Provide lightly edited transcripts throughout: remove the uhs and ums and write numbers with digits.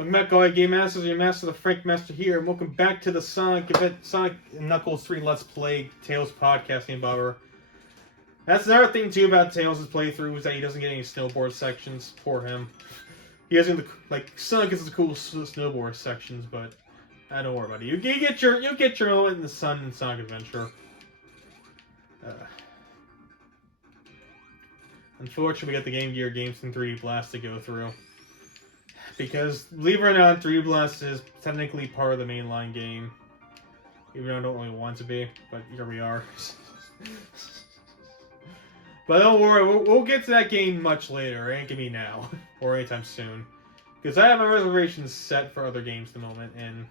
Welcome back, all Game Masters. Your master, the Frank Master here, and welcome back to the Sonic Knuckles 3 Let's Play Tails podcasting bobber. That's another thing too about Tails' playthrough is that he doesn't get any snowboard sections. Poor him. He doesn't Sonic gets the cool snowboard sections, but don't worry about it. You'll get your own in the sun in Sonic Adventure. Unfortunately, we got the Game Gear Games in 3D Blast to go through. Because, believe it or not, 3D Blast is technically part of the mainline game. Even though I don't really want to be, but here we are. But don't worry, we'll get to that game much later. It ain't gonna be now, or anytime soon. Because I have my reservations set for other games at the moment, and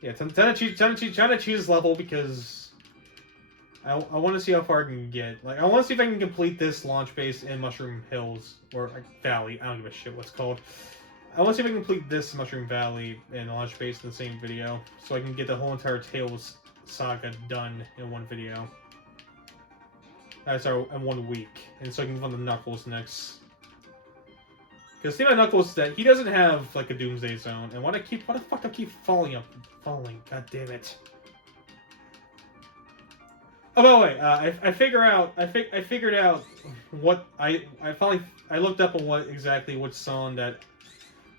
yeah, trying to choose level because I want to see how far I can get. Like, I want to see if I can complete this launch base in Mushroom Hills, or Valley, I don't give a shit what's called. I want to see if I can complete this Mushroom Valley and launch base in the same video, so I can get the whole entire Tails saga done in one video. Sorry, in 1 week, and so I can go on the Knuckles next. Because the thing about Knuckles is that he doesn't have, like, a Doomsday Zone, and why the fuck do I keep falling? God damn it. Oh, by the way, I figured out what I looked up on which song that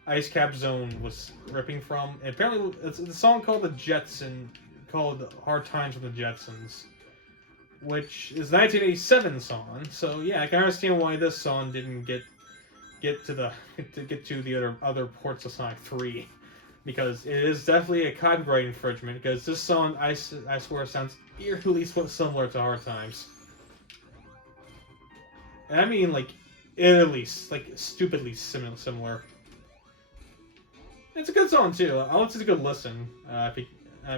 Ice Cap Zone was ripping from. And apparently, it's a song called called "Hard Times with the Jetsons," which is a 1987 song. So yeah, I can understand why this song didn't get to the other ports of Sonic 3. Because it is definitely a copyright infringement, because this song, I swear, sounds eerily similar to Hard Times. And I mean, like, eerily, like, stupidly similar. It's a good song, too. I want it's a good listen. I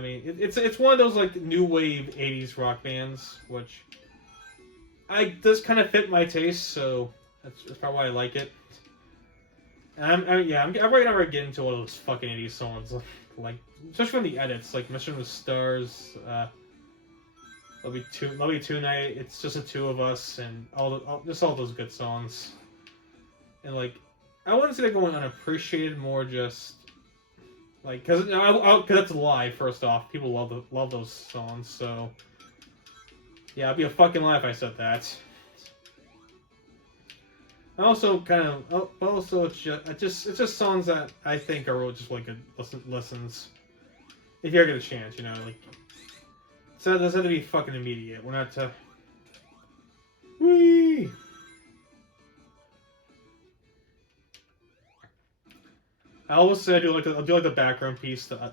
mean, it's one of those, like, new wave 80s rock bands, which does kind of fit my taste, so that's probably why I like it. I'm ready to get into one of those fucking 80s songs, like especially from the edits, like Mission of the Stars, Lovely Tonight, It's Just the Two of Us, and just all those good songs. And like, I wouldn't say they're going unappreciated, more just like because that's a lie. First off, people love those songs, so yeah, it'd be a fucking lie if I said that. Also, it's just songs that I think are really just really good listens. If you ever get a chance, you know, like, so it doesn't have to be fucking immediate. We're not to. Whee! I always say I do like the background piece to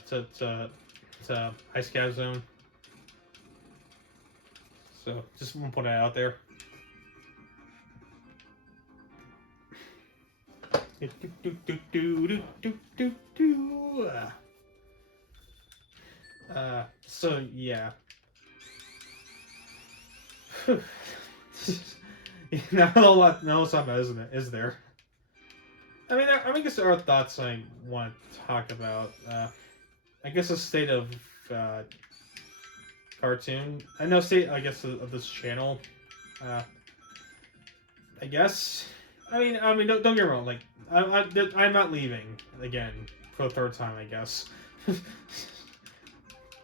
Ice Cap Zone. So just want to put it out there. So yeah. Not a lot. No, something is there. I guess there are thoughts I want to talk about. I guess the state of cartoon. I guess of this channel. I guess. Don't get me wrong. Like, I'm not leaving again for the third time, I guess.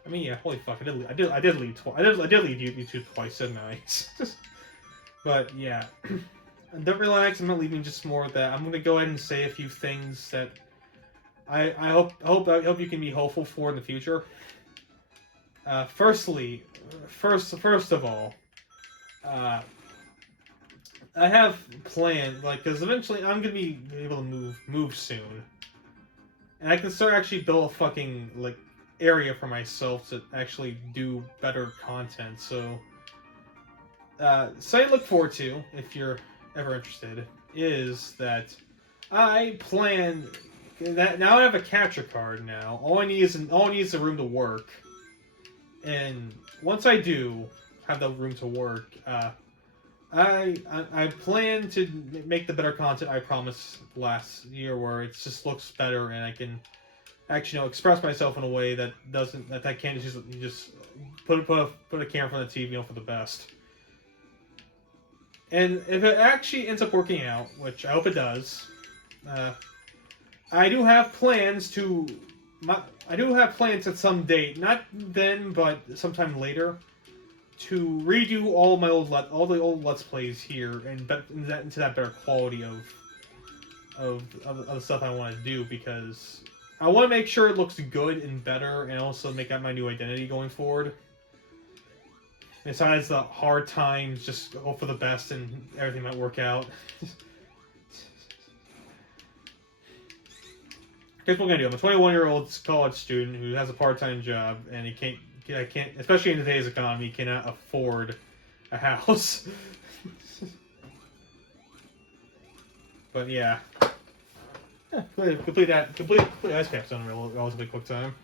Yeah, holy fuck, I did leave twice. I did leave YouTube twice, didn't I? But yeah, and don't relax. I'm not leaving. Just more of that. I'm gonna go ahead and say a few things that I hope you can be hopeful for in the future. First of all, I have planned, like, because eventually I'm gonna be able to move soon, and I can start actually build a fucking like area for myself to actually do better content. So, something to look forward to if you're ever interested is that I plan that now I have a capture card. Now all I need is a room to work, and once I do have the room to work, I plan to make the better content I promised last year, where it just looks better and I can actually express myself in a way that I can't just put a camera in front of the TV for the best. And if it actually ends up working out, which I hope it does, I do have plans to. I do have plans at some date, not then, but sometime later, to redo all my all the old Let's Plays here and into that better quality of the stuff I want to do, because I want to make sure it looks good and better, and also make that my new identity going forward. Besides the hard times, just hope for the best and everything might work out. Here's what I'm gonna do. I'm a 21-year-old college student who has a part-time job, and he can't, especially in today's economy, cannot afford a house. But yeah, complete Ice Cap Zone in a relatively quick time.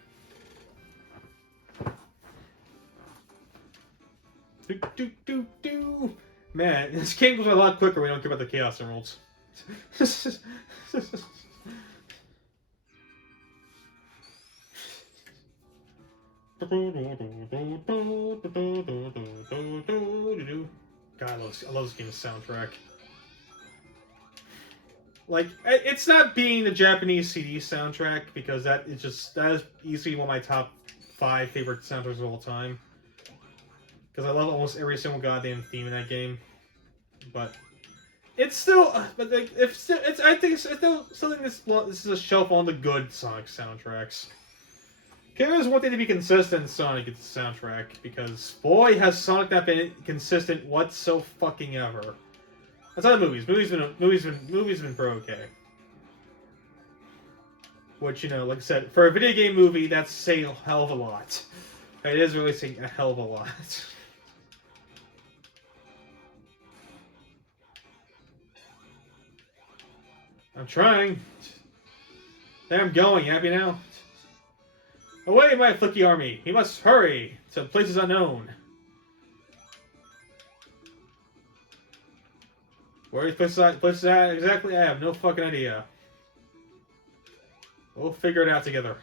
Man, this game goes a lot quicker when we don't care about the Chaos Emeralds. God, I love this game's soundtrack. Like, it's not being the Japanese CD soundtrack, because that is easily one of my top 5 favorite soundtracks of all time. Because I love almost every single goddamn theme in that game. But it's still, I think it's still something this is a shelf on the good Sonic soundtracks. There's one thing to be consistent in Sonic, it's the soundtrack, because boy has Sonic not been consistent whatso fucking ever. That's not the movies. Movies been pro okay. Which, you know, like I said, for a video game movie, that's saying a hell of a lot. It is really saying a hell of a lot. I'm trying. There I'm going. You happy now? Away, my Flicky army! He must hurry to places unknown. Where are these places at exactly? I have no fucking idea. We'll figure it out together.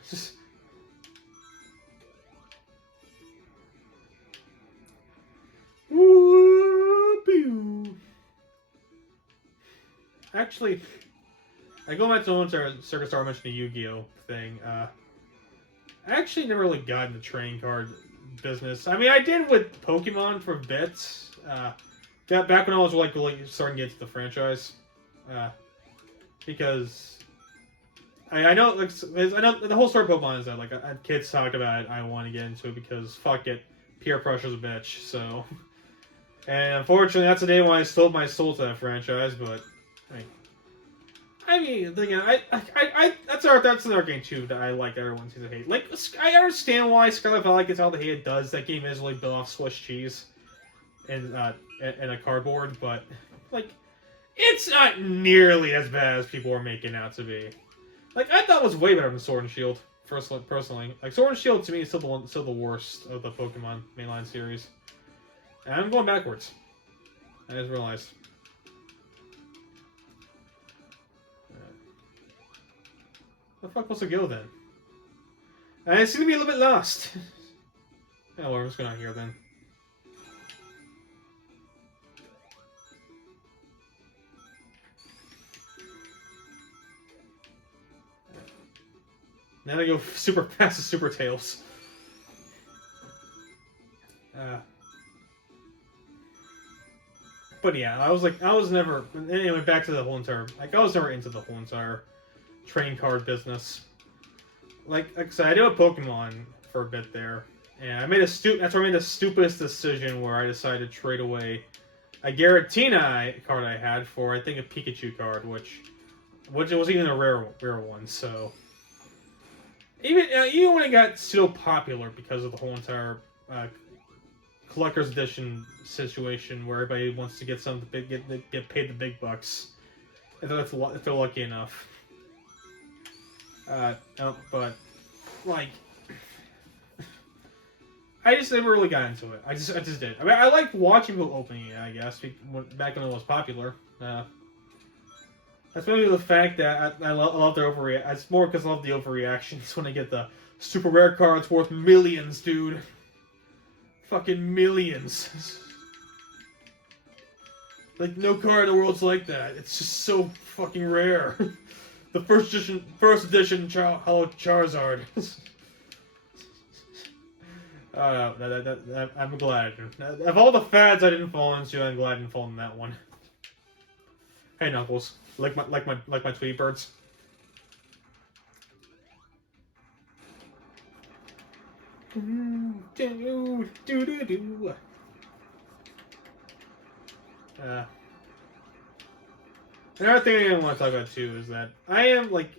Actually, I go back to one Circus Star mentioned the Yu-Gi-Oh thing. I actually never really got into trading card business. I mean, I did with Pokemon for bits. Back when I was like really starting to get into the franchise, because I know the whole story of Pokemon is that like kids talk about it. I want to get into it because fuck it, peer pressure's a bitch. So, and unfortunately, that's the day when I sold my soul to that franchise. But I mean, that's another game too that I like. Everyone seems to hate. Like, I understand why Scarlet Valley gets all the hate it does. That game is really built off Swiss cheese and a cardboard, but like, it's not nearly as bad as people are making out to be. Like, I thought it was way better than Sword and Shield. Personally, like Sword and Shield to me is still the worst of the Pokemon mainline series. And I'm going backwards. I just realized. Where the fuck was to go then? I seem to be a little bit lost. Oh, well, what's going on here then? Then I go super past the Super Tails. But yeah, I was never. Anyway, back to the whole entire. Like, I was never into the whole entire trading card business. Like I said, I did a Pokemon for a bit there, and I made that's where I made the stupidest decision where I decided to trade away a Giratina card I had for, I think, a Pikachu card, which was even a rare one. So even when it got so popular because of the whole entire collector's edition situation, where everybody wants to get something big, get paid the big bucks, if they're lucky enough. But like, I just never really got into it. I just did. I mean, I liked watching people opening it, I guess, back when it was popular. That's maybe the fact that I love their overreaction. It's more because I love the overreactions when I get the super rare cards worth millions, dude. Fucking millions. Like, no card in the world's like that. It's just so fucking rare. the first edition Hollow Charizard. I'm glad. Of all the fads I didn't fall into, I'm glad I didn't fall into that one. Hey Knuckles, like my Tweety Birds. Another thing I want to talk about too is that I am like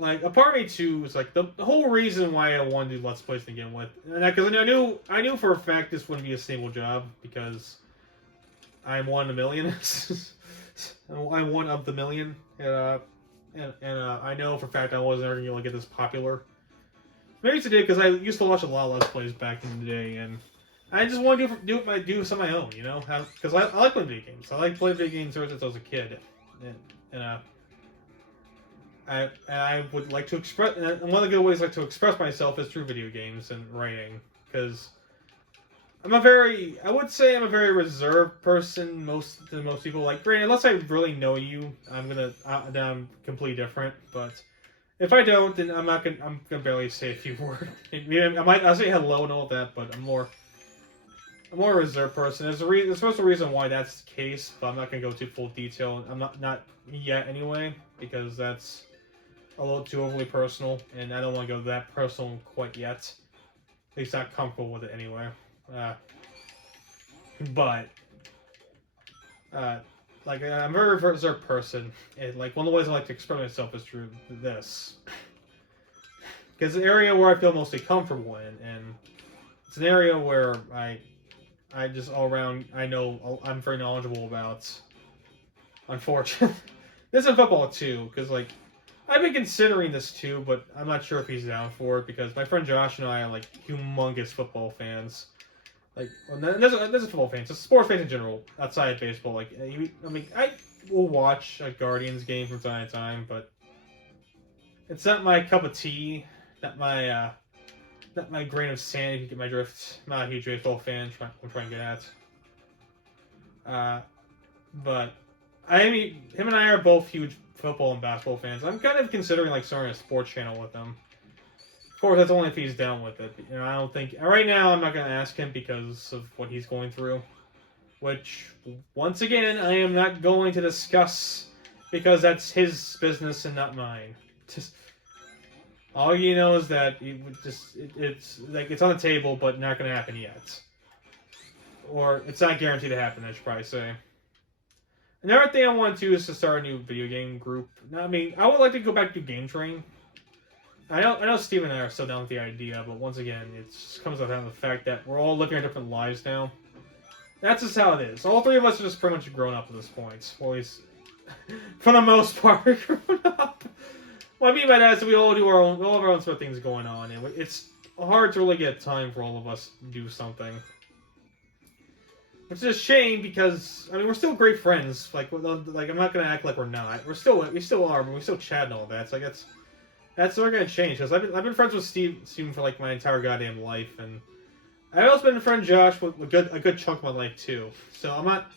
a part of me too is like the whole reason why I wanted to do Let's Plays to begin with, and because I knew for a fact this wouldn't be a stable job because I'm one in a million. I'm one of the million, and I know for a fact I wasn't ever gonna get this popular. Maybe today because I used to watch a lot of Let's Plays back in the day, and I just want to do some of my own, you know, because I like playing video games. I like playing video games ever since I was a kid, and I would like to express, and one of the good ways to express myself is through video games and writing, because I would say I'm a very reserved person. Most people, like, granted, unless I really know you, then I'm completely different. But if I don't, then I'm gonna barely say a few words. I'll say hello and all that, but I'm more a reserved person. There's a special reason why that's the case, but I'm not gonna go too full detail. I'm not yet anyway, because that's a little too overly personal, and I don't want to go that personal quite yet. At least not comfortable with it anyway. But like, I'm a very reserved person, and like one of the ways I like to express myself is through this, because it's an area where I feel mostly comfortable in, and it's an area where I just all around I know I'm very knowledgeable about. Unfortunately, this is football too, because like I've been considering this too, but I'm not sure if he's down for it because my friend Josh and I are like humongous football fans. Like, there's a football fans, just sports fans in general, outside of baseball. Like, I will watch a Guardians game from time to time, but it's not my cup of tea. Not my grain of sand. If you get my drift. I'm not a huge baseball fan. I'm trying to get at. But him and I are both huge football and basketball fans. I'm kind of considering like starting a sports channel with him. Of course, that's only if he's down with it. You know, I don't think right now I'm not going to ask him because of what he's going through, which once again I am not going to discuss because that's his business and not mine. Just all you know is that it's like it's on the table, but not going to happen yet, or it's not guaranteed to happen. I should probably say. Another thing I want to do is to start a new video game group. Now, I mean, I would like to go back to Game Train. I know Steve and I are still down with the idea, but once again, it just comes down to the fact that we're all living our different lives now. That's just how it is. All three of us are just pretty much grown up at this point. Or at least, for the most part, grown up. What I mean by that is that we all have our own sort of things going on, and it's hard to really get time for all of us to do something. Which is a shame because I mean we're still great friends. Like I'm not gonna act like we're not. We still are, but we still chat and all that. So that's never gonna change because I've been friends with Steven for like my entire goddamn life, and I've also been a friend Josh with a good chunk of my life too. So I'm not.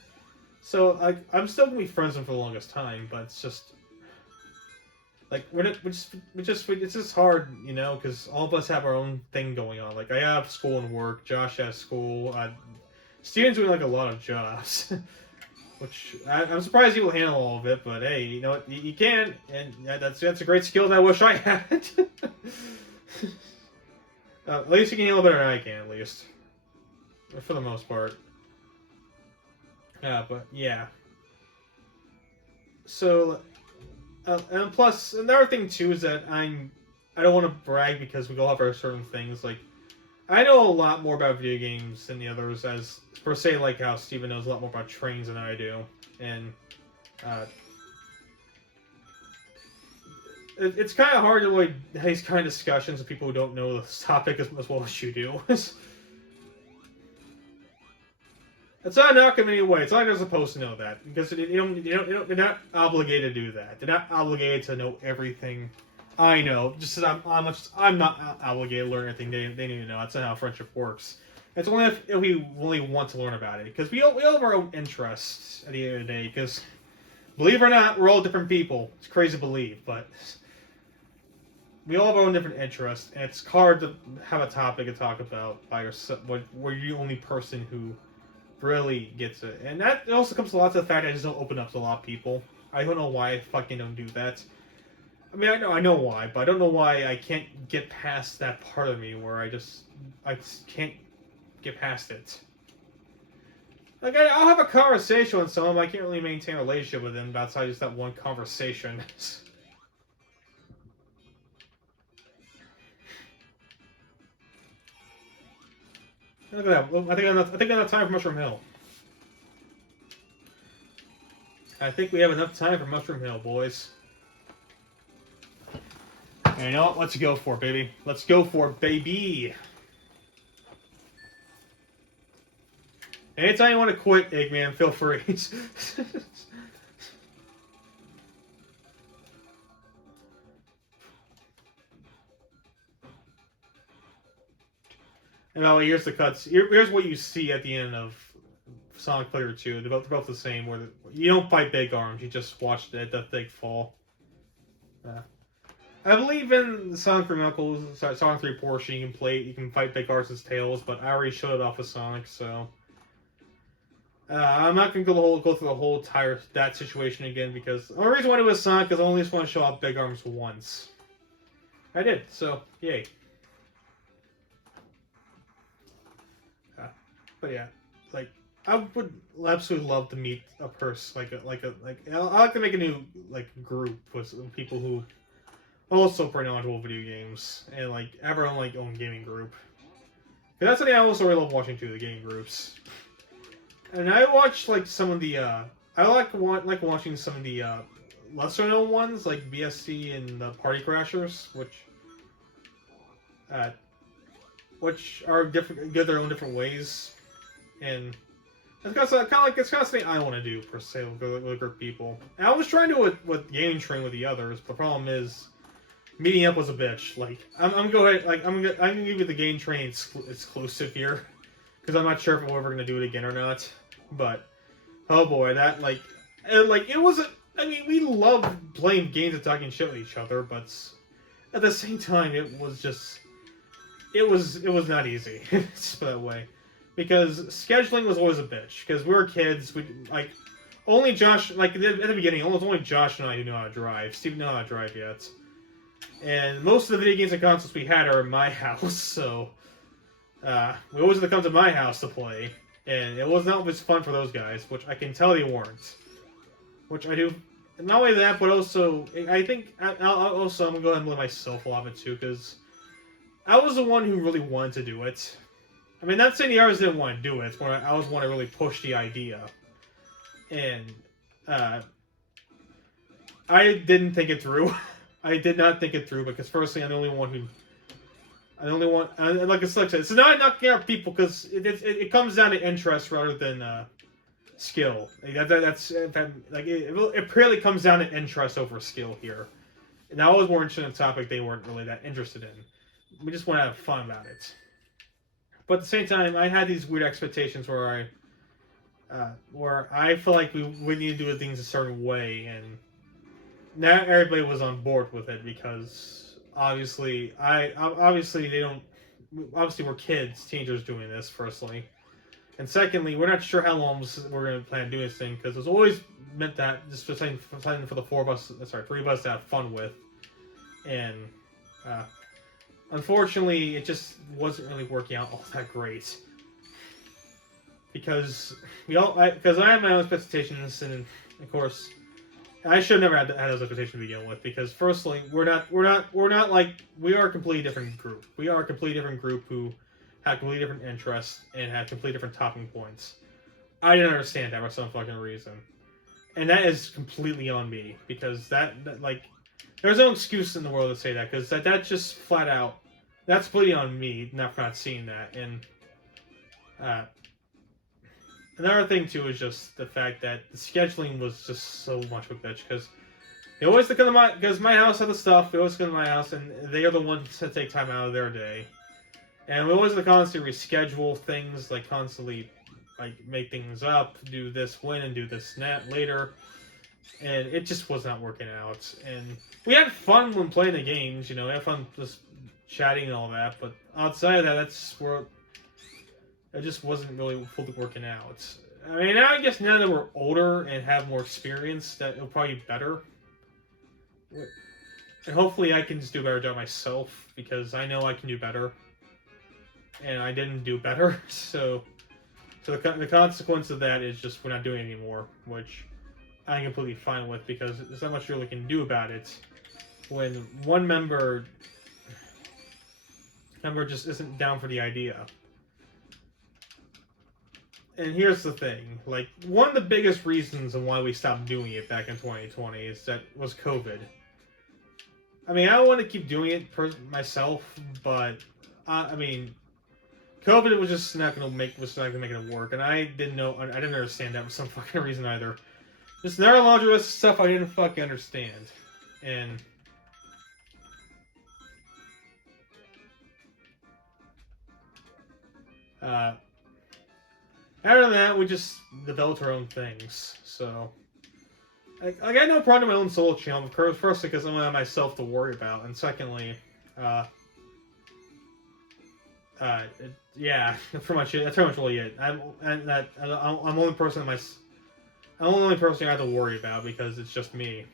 So I'm still gonna be friends with him for the longest time, but it's just like it's just hard, you know, because all of us have our own thing going on. Like I have school and work. Josh has school. Steven's doing like a lot of jobs, which I'm surprised he will handle all of it. But hey, you know what? You can, and that's a great skill that I wish I had. At least you can handle better than I can, at least, for the most part. But yeah. So, and plus another thing too is that I don't want to brag because we all have our certain things like. I know a lot more about video games than the others, as per se, like how Steven knows a lot more about trains than I do, and it's kind of hard to avoid these kind of discussions with people who don't know this topic as well as you do. It's not a knock in any way. It's not like they're supposed to know that because they're not obligated to do that. They're not obligated to know everything. I know, just as I'm not obligated to learn anything they need to know. That's not how friendship works. It's only if we really want to learn about it, because we all have our own interests at the end of the day. Because Believe it or not, we're all different people. It's crazy to believe, but we all have our own different interests, and it's hard to have a topic to talk about by yourself where you're the only person who really gets it. And that also comes a lot to the fact that I just don't open up to a lot of people. I don't know why I fucking don't do that. I mean, I know why, but I don't know why I can't get past that part of me where I just can't get past it. Like, I'll have a conversation with someone, but I can't really maintain a relationship with them outside just that one conversation. Look at that. I think I have enough time for Mushroom Hill. I think we have enough time for Mushroom Hill, boys. And you know what? Let's go for it, baby. Let's go for it, baby. Anytime you want to quit, Eggman, feel free. And oh, here's the cuts. Here's what you see at the end of Sonic Player 2. They're both the same. Where you don't fight Big Arms. You just watch the thing fall. I believe in Sonic 3 Knuckles, Sonic 3 portion. You can fight Big Arms' tails, but I already showed it off with Sonic, so I'm not gonna go through the whole entire that situation again because the only reason why it was Sonic is I only just want to show off Big Arms once. I did, so yay. But yeah, like I would absolutely love to meet a person I like to make a new group with people who also pretty knowledgeable video games and have our own gaming group. Cause that's something I also really love watching too, the gaming groups. And I watch some of the I like watching some of the lesser known ones like BSC and Party Crashers, which are different, go their own different ways. And it's kind of something I want to do per se with a group of people. And I was trying to do it with Gaming Train with the others. But the problem is, meeting up was a bitch. I'm gonna give you the Gaming Train exclusive here because I'm not sure if we're ever gonna do it again or not. But oh boy, that it was. I mean, we love playing games and talking shit with each other, but at the same time, it was not easy. It's that way. Because scheduling was always a bitch. Because we were kids, only Josh, at the beginning, it was only Josh and I who knew how to drive. Steve didn't know how to drive yet. And most of the video games and consoles we had are in my house, so we always had to come to my house to play. And it was not always fun for those guys, which I can tell they weren't. Which I do. And not only that, but also, I think, I'm going to go ahead and blame myself a lot of it too, because I was the one who really wanted to do it. I mean, not saying the others didn't want to do it. It's when I was one to really push the idea, and I didn't think it through. I did not think it through because, firstly, I'm the only one. Like I said, it's not knocking out people because it comes down to interest rather than skill. It purely comes down to interest over skill here. And I was more interested in a topic they weren't really that interested in. We just want to have fun about it. But at the same time, I had these weird expectations where I feel like we need to do things a certain way, and not everybody was on board with it because obviously we're kids, teenagers doing this. Firstly, and secondly, we're not sure how long we're going to plan on doing this thing because it's always meant that just for something for the three of us to have fun with, and. Unfortunately, it just wasn't really working out all that great. Because I have my own expectations, and of course, I should have never had those expectations to begin with. Because firstly, we are a completely different group. We are a completely different group who have completely different interests and have completely different topping points. I didn't understand that for some fucking reason, and that is completely on me. Because there's no excuse in the world to say that. Because that just flat out. That's completely on me, not seeing that. And another thing too is just the fact that the scheduling was just so much of a bitch because they always come to because my house had the stuff. They always come to my house, and they are the ones that take time out of their day. And we always have to constantly reschedule things, constantly make things up, do this when and do this later. and it just was not working out. And we had fun when playing the games, you know, we had fun just chatting and all that. But outside of that, that's where it just wasn't really fully working out. I mean, I guess now that we're older and have more experience, that it'll probably be better. And hopefully I can just do a better job myself, because I know I can do better. And I didn't do better, so the consequence of that is just we're not doing it anymore, which I'm completely fine with, because there's not much you really can do about it when one member just isn't down for the idea. And here's the thing, like, one of the biggest reasons on why we stopped doing it back in 2020 is that was COVID. I mean, I want to keep doing it myself, but I mean, COVID was just not gonna make it work, and I didn't understand that for some fucking reason either. Just another laundry list of stuff I didn't fucking understand, and other than that, we just developed our own things. So, I got no problem with my own solo channel. Of course, firstly, because I don't have myself to worry about, and secondly, yeah, that's pretty much it. That's pretty much really it. I'm the only person I'm the only person I have to worry about, because it's just me.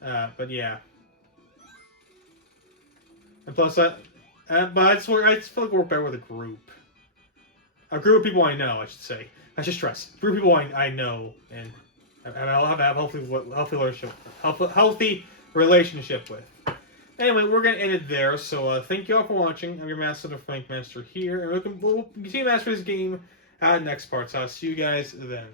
But yeah, and plus but I just feel like we work better with a group of people I know. I should say. I should stress a group of people I know, and I'll have healthy relationship with. Anyway, we're going to end it there, so thank you all for watching. I'm your Master Frank Master here, and we'll continue to master this game next part, so I'll see you guys then.